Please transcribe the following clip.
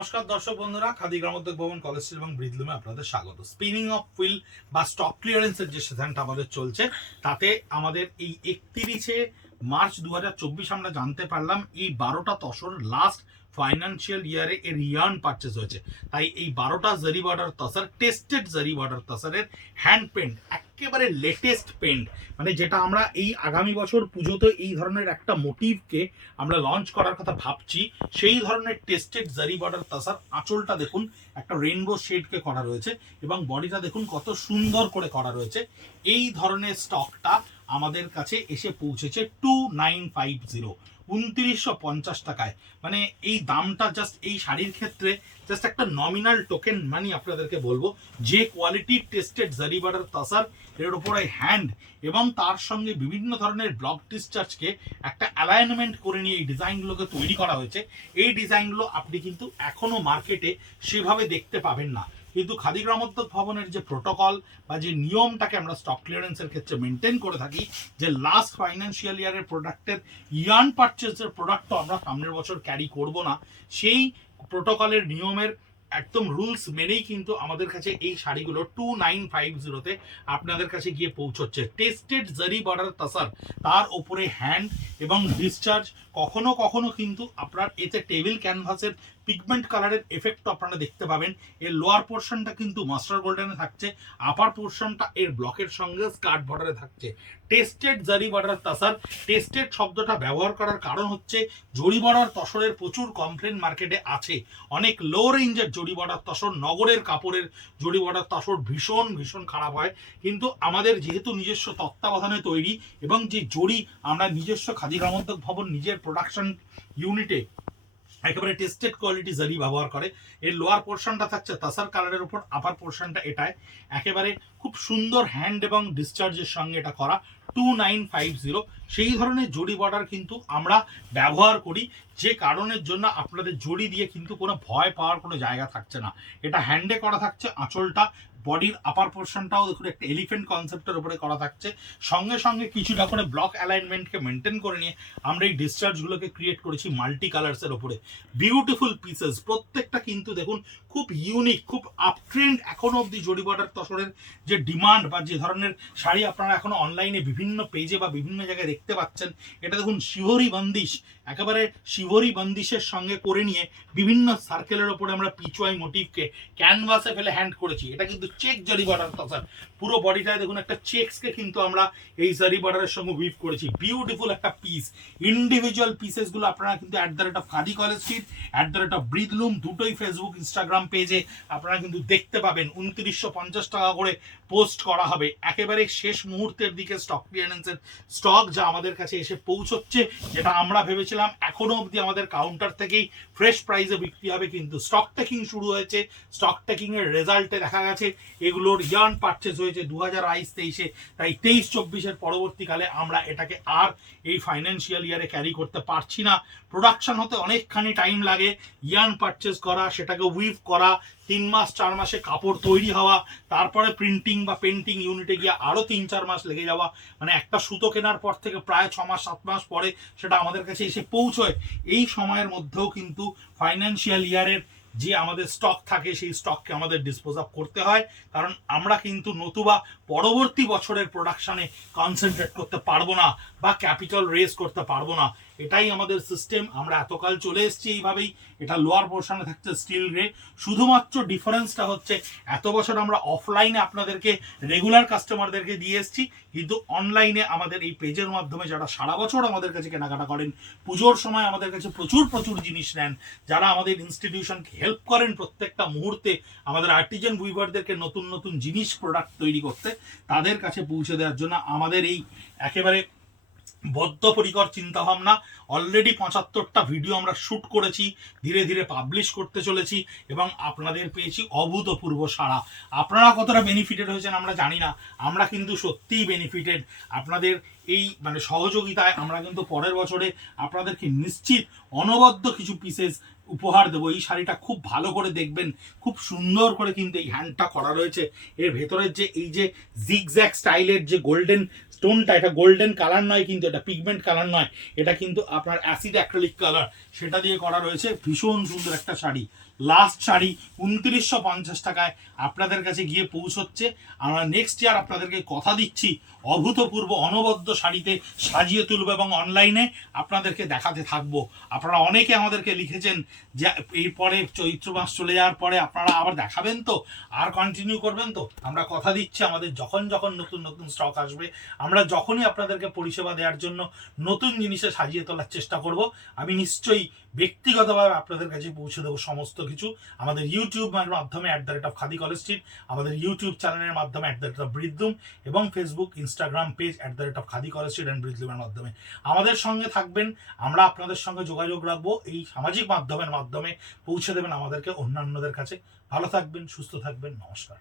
নমস্কার দর্শক বন্ধুরা, খাদি গ্রামোদ্যোগ ভবন কলেজ স্ট্রিট এবং ব্রিজলুমে আপনাদের স্বাগত। স্পিনিং অফ হুইল বা স্টক ক্লিয়ারেন্সের যে সেশনটা আমাদের চলছে, তাতে আমাদের এই 31 মার্চ 2024 আমরা জানতে পারলাম এই 12টা তসর লাস্ট ফাইন্যান্সিয়াল ইয়ারে এর ইয়ার্ন পারচেজ হয়েছে। তাই এই 12টা জারি বর্ডার তসর, টেস্টেড জারি বর্ডার তসরের হ্যান্ড পেন্ট, একেবারে লেটেস্ট পেন্ট, মানে যেটা আমরা এই আগামী বছর পুজোতে এই ধরনের একটা মোটিভকে আমরা লঞ্চ করার কথা ভাবছি, সেই ধরনের টেস্টেড জারি বর্ডার তাসার। আঁচলটা দেখুন একটা রেইনবো শেডকে করা রয়েছে এবং বডিটা দেখুন কত সুন্দর করে করা রয়েছে। এই ধরনের স্টকটা আমাদের কাছে এসে পৌঁছেছে 2950, 2950 টাকায়। মানে এই দামটা জাস্ট এই শাড়ির ক্ষেত্রে জাস্ট একটা নমিনাল টোকেন মানি আপনাদেরকে বলবো। যে কোয়ালিটির টেস্টেড জারি বর্ডার তাসার, এর উপরে হ্যান্ড এবং তার সঙ্গে বিভিন্ন ধরনের ব্লক ডিসচার্জকে একটা অ্যালাইনমেন্ট করে নিয়ে এই ডিজাইনগুলোকে তৈরি করা হয়েছে। এই ডিজাইনগুলো আপনি কিন্তু এখনো মার্কেটে সেভাবে দেখতে পাবেন না, কিন্তু খাদি গ্রামোদ্যোগ ভবনের যে প্রোটোকল বা যে নিয়মটাকে আমরা স্টক ক্লিয়ারেন্সের ক্ষেত্রে মেনটেন করে থাকি, যে লাস্ট ফাইন্যান্সিয়াল ইয়ারের প্রোডাক্টের ইয়ার্ন পারচেজের প্রোডাক্টও আমরা সামনের বছর ক্যারি করব না, সেই প্রোটোকলের নিয়মের একদম রুলস মেনেই কিন্তু আমাদের কাছে এই শাড়িগুলো 2950-তে আপনাদের কাছে গিয়ে পৌঁছচ্ছে। টেস্টেড জারি বর্ডার তাসার, তার ওপরে হ্যান্ড এবং ডিসচার্জ। কখনো কখনো কিন্তু আপনার এতে টেবিল ক্যানভাসের পিগমেন্ট কালারের এফেক্ট আপনারা দেখতে পাবেন। এর লোয়ার পোর্শনটা কিন্তু মাস্টার গোল্ডেনে থাকছে, আপার পোর্শনটা এর ব্লকের সঙ্গে স্কার্ট বর্ডারে থাকছে। টেস্টেড জারি বর্ডার তাসার, টেস্টেড শব্দটা ব্যবহার করার কারণ হচ্ছে জরি বর্ডার তসরের প্রচুর কমপ্লেন মার্কেটে আছে। অনেক লো রেঞ্জের জরি বর্ডার তসর, নগরের কাপড়ের জরি বর্ডার তসর ভীষণ ভীষণ খারাপ হয়, কিন্তু আমাদের যেহেতু নিজস্ব তত্ত্বাবধানে তৈরি এবং যে জরি আমরা নিজস্ব খাদি গ্রামোদ্যোগ ভবন নিজের প্রোডাকশন ইউনিটে একেবারে টেস্টেড কোয়ালিটি জারি ব্যবহার করে। এর লোয়ার পোর্শনটা থাকছে তাসার কালারের উপর, আপার পোর্শনটা এটায় একেবারে খুব সুন্দর হ্যান্ড এবং ডিসচার্জের সঙ্গে এটা করা 2950। সেই ধরনের জড়ি বর্ডার কিন্তু আমরা ব্যবহার করি, যে কারণের জন্য আপনাদের জড়ি দিয়ে কিন্তু কোনো ভয় পাওয়ার কোনো জায়গা থাকছে না। এটা হ্যান্ডে করা থাকছে, আঁচলটা বডির আপার পোর্শনটাও দেখুন একটা এলিফেন্ট কনসেপ্টের উপরে করা থাকছে। সঙ্গে সঙ্গে কিছুটা করে ব্লক অ্যালাইনমেন্টকে মেনটেন করে নিয়ে আমরা এই ডিসচার্জগুলোকে ক্রিয়েট করেছি মাল্টি কালার্সের ওপরে। বিউটিফুল পিসেস প্রত্যেকটা, কিন্তু দেখুন খুব ইউনিক, খুব আপট্রেন্ড। এখনো অব্দি জরি বর্ডার তসরের যে ডিমান্ড বা যে ধরনের শাড়ি আপনারা এখনো অনলাইনে বিভিন্ন পেজে বা বিভিন্ন জায়গায় দেখতে পাচ্ছেন, এটা দেখুন শিহরি বন্দিশ, একেবারে শিহরি বন্দিশের সঙ্গে করে নিয়ে বিভিন্ন সার্কেলের ওপরে আমরা পিচওয়াই মোটিভকে ক্যানভাসে ফেলে হ্যান্ড করেছি। এটা কিন্তু চেক জরি বর্ডার তসর, পুরো বডিটায় দেখুন একটা চেকসকে কিন্তু আমরা এই জারি বর্ডারের সঙ্গে উইভ করেছি। বিউটিফুল একটা পিস। ইন্ডিভিজুয়াল পিসেসগুলো আপনারা কিন্তু @of khadi college street, @of ব্রিজলুম, দুটোই ফেসবুক ইনস্টাগ্রাম পেজে আপনারা কিন্তু দেখতে পাবেন। 2950 টাকা করে পোস্ট করা হবে। একেবারে শেষ মুহূর্তের দিকে স্টক ক্লিয়ারেন্সের স্টক যা আমাদের কাছে এসে পৌঁছচ্ছে, যেটা আমরা ভেবেছিলাম এখনো অবধি আমাদের কাউন্টার থেকেই ফ্রেশ প্রাইসে বিক্রি হবে, কিন্তু স্টক টেকিং শুরু হয়েছে। স্টক টেকিং এর রেজাল্টে দেখা গেছে এগুলোর ইয়ার্ন পারচেজ হয়েছে 2022-23-এ, তাই 23-24-এর পরবর্তীকালে আমরা এটাকে আর এই ফাইন্যান্সিয়াল ইয়ারে ক্যারি করতে পারছি না। প্রোডাকশন হতে অনেকখানি টাইম লাগে, ইয়ার্ন পারচেজ করা, সেটাকে উইভ করা, 3 মাস 4 মাসে কাপড় তৈরি হওয়া, তারপরে প্রিন্টিং বা পেন্টিং ইউনিটে গিয়ে আরও 3-4 মাস লেগে যাওয়া। মানে একটা সুতো কেনার পর থেকে প্রায় 6 মাস 7 মাস পরে সেটা আমাদের কাছে এসে পৌঁছয়। এই সময়ের মধ্যেও কিন্তু ফাইন্যান্সিয়াল ইয়ারের যে আমাদের স্টক থাকে, সেই স্টককে আমাদের ডিসপোজ অফ করতে হয়, কারণ আমরা কিন্তু নতুবা পরবর্তী বছরের প্রোডাকশনে কনসেন্ট্রেট করতে পারবো না বা ক্যাপিটাল রেজ করতে পারবো না। এটাই আমাদের সিস্টেম, আমরা এতকাল চলে এসেছি এইভাবেই। এটা লোয়ার পোর্শনে থাকছে স্টিল গ্রে। শুধুমাত্র ডিফারেন্সটা হচ্ছে এত বছর আমরা অফলাইনে আপনাদেরকে রেগুলার কাস্টমারদেরকে দিয়ে এসেছি, কিন্তু অনলাইনে আমাদের এই পেজের মাধ্যমে যারা সারা বছর আমাদের কাছে কেনাকাটা করেন, পুজোর সময় আমাদের কাছে প্রচুর প্রচুর জিনিস নেন, যারা আমাদের ইনস্টিটিউশনকে হেল্প করেন প্রত্যেকটা মুহূর্তে আমাদের আর্টিজান উইভারদেরকে নতুন নতুন জিনিস প্রোডাক্ট তৈরি করতে, তাদের কাছে পৌঁছে দেওয়ার জন্য আমাদের এই একেবারে বদ্ধপরিকর চিন্তাভাবনা। অলরেডি 75টা ভিডিও আমরা শ্যুট করেছি, ধীরে ধীরে পাবলিশ করতে চলেছি এবং আপনাদের পেয়েছি অভূতপূর্ব সাড়া। আপনারা কতটা বেনিফিটেড হয়েছেন আমরা জানি না, আমরা কিন্তু সত্যিই বেনিফিটেড। আপনাদের এই মানে সহযোগিতায় আমরা কিন্তু পরের বছরে আপনাদেরকে নিশ্চিত অনবদ্য কিছু পিসেস উপহার দেবো। এই শাড়িটা খুব ভালো করে দেখবেন, খুব সুন্দর করে কিন্তু এই হ্যান্ডটা করা রয়েছে। এর ভেতরের যে এই যে জিগজ্যাগ স্টাইলের যে গোল্ডেন স্টোনটা, এটা গোল্ডেন কালার নয়, কিন্তু এটা পিগমেন্ট কালার নয়, এটা কিন্তু আপনার অ্যাসিড অ্যাক্রিলিক কালার, সেটা দিয়ে করা রয়েছে। ভীষণ সুন্দর একটা শাড়ি। লাস্ট শাড়ি 2950 টাকায় আপনাদের কাছে গিয়ে পৌঁছচ্ছে। আমরা নেক্সট ইয়ার আপনাদেরকে কথা দিচ্ছি অভূতপূর্ব অনবদ্য শাড়িতে সাজিয়ে তুলব এবং অনলাইনে আপনাদেরকে দেখাতে থাকবো। আপনারা অনেকে আমাদেরকে লিখেছেন যে এরপরে চৈত্র মাস চলে যাওয়ার পরে আপনারা আবার দেখাবেন তো, আর কন্টিনিউ করবেন তো। আমরা কথা দিচ্ছি আমাদের যখন যখন নতুন নতুন স্টক আসবে, আমরা যখনই আপনাদেরকে পরিষেবা দেওয়ার জন্য নতুন জিনিসে সাজিয়ে তোলার চেষ্টা করব, আমি নিশ্চয়ই ব্যক্তিগতভাবে আপনাদের কাছে পৌঁছে দেবো সমস্ত কিছু। আমাদের ইউটিউবের মাধ্যমে @খাদি কলেজ স্ট্রিট, আমাদের ইউটিউব চ্যানেলের মাধ্যমে @বৃদ্ধুম, এবং Facebook Instagram page @Khadi college street and বৃদ্ধুমের মাধ্যমে আমাদের সঙ্গে থাকবেন। আমরা আপনাদের সঙ্গে যোগাযোগ রাখবো, এই সামাজিক মাধ্যমের মাধ্যমে পৌঁছে দেবেন আমাদেরকে অন্যান্যদের কাছে। ভালো থাকবেন, সুস্থ থাকবেন, নমস্কার।